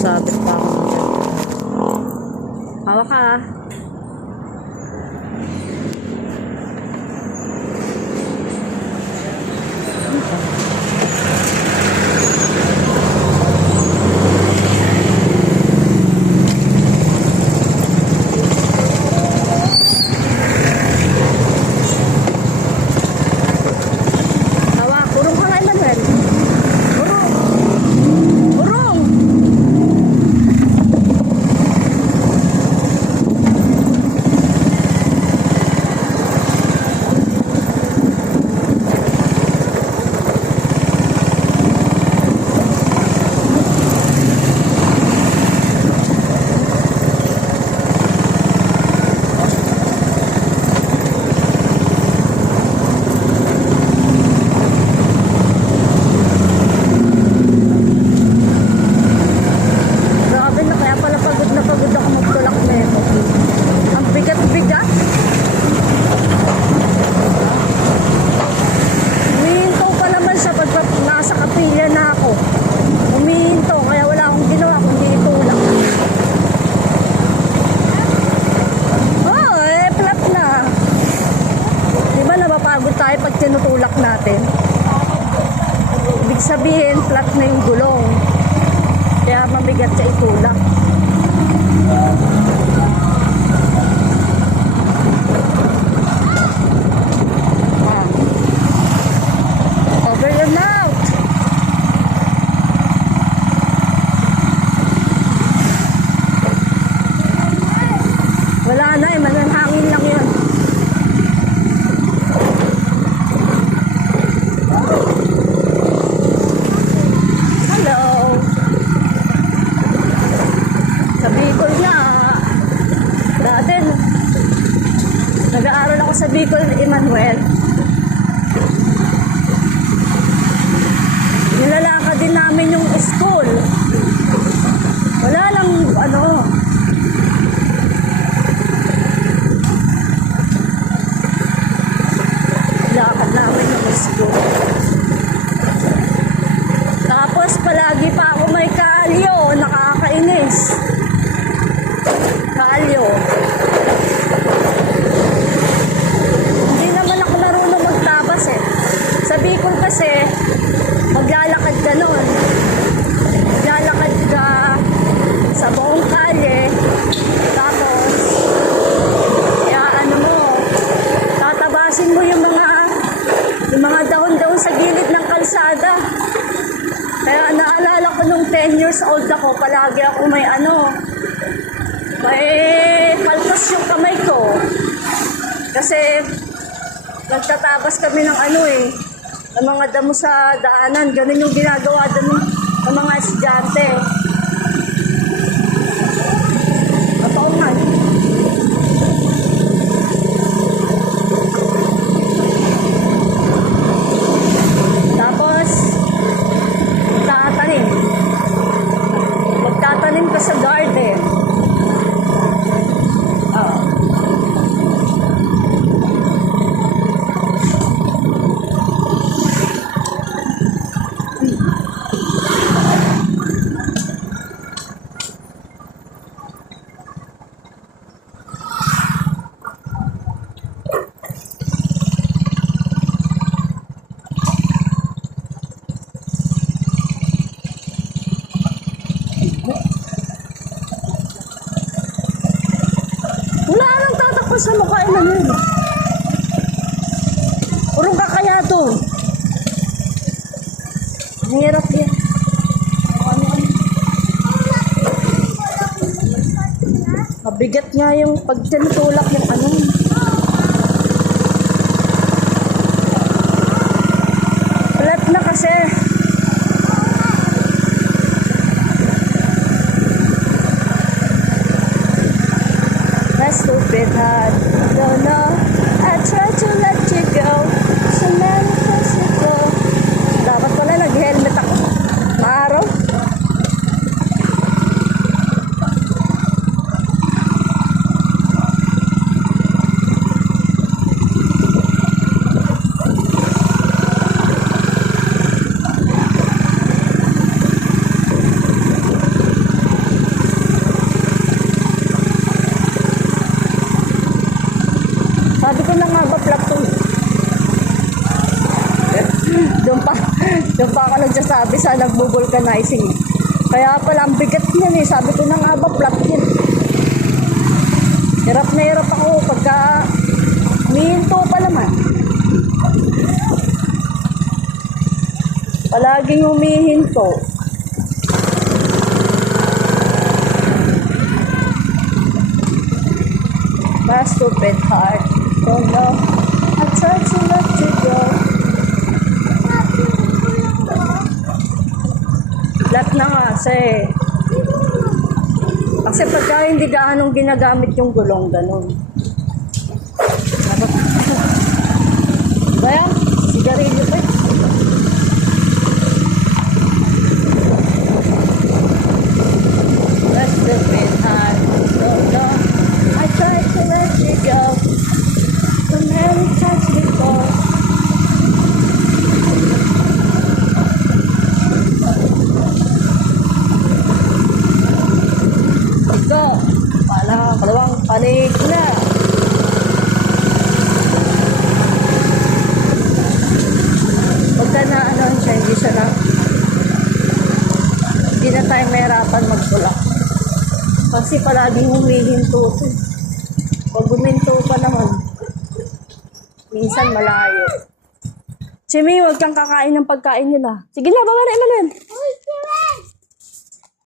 Sasabit pa ako ng ganyan. Hawak ka ah. Pag tinutulak natin, ibig sabihin flat na yung gulong, kaya mabigat siya itulak. Over and out. Wala na eh, mananhangin lang yun. Nag-aaral ako sa Bicol, Emmanuel. Nilalakad din namin yung school. Wala lang, lakad namin yung school. Tapos palagi pa ako may kalyo, nakakainis. Kalyo. Sa Bicol kasi, maglalakad ka nun. Maglalakad ka sa buong kalye. Tapos, tatabasin mo yung mga dahon-dahon sa gilid ng kalsada. Kaya naalala ko nung 10 years old ako, palagi ako may paltos yung kamay ko. Kasi, nagtatabas kami ng ng mga damo sa daanan. Ganun yung ginagawa doon ng mga estudyante. Kapaungan. Tapos, magtatanim. Magtatanim ka sa garden. Wala nang tatakbo sa mukha naman. Urong ka kaya to. Hirap yan. Mabigat nga yung pag tinutulak yung Flat na kasi. Stupid heart, don't know. I try to let you go, so many times you go. Dapat pala nag-helmet ako. Maaraw. nagsasabi sa nagbo-vulcanizing. Kaya pala ang bigat niyan eh. Sabi ko na nga ba, flat yan. Hirap na hirap ako pagka humihinto pa naman. Palaging humihinto. My stupid heart don't know. I tried to let you go. Flat na nga kasi pagka hindi gaanong ginagamit yung gulong, ganun. Kaya, sigarilyo pa. Let's do it hard. No. I tried to let you go. So many times before. Ito, kalawang panig na. Pagka na siya, hindi na tayo mahirapan magtulak. Kasi palaging humihinto ito. Pag huminto pa naman, minsan malayo. Chimi, huwag kang kakain ng pagkain nila. Sige na, bawa na, Emanuel.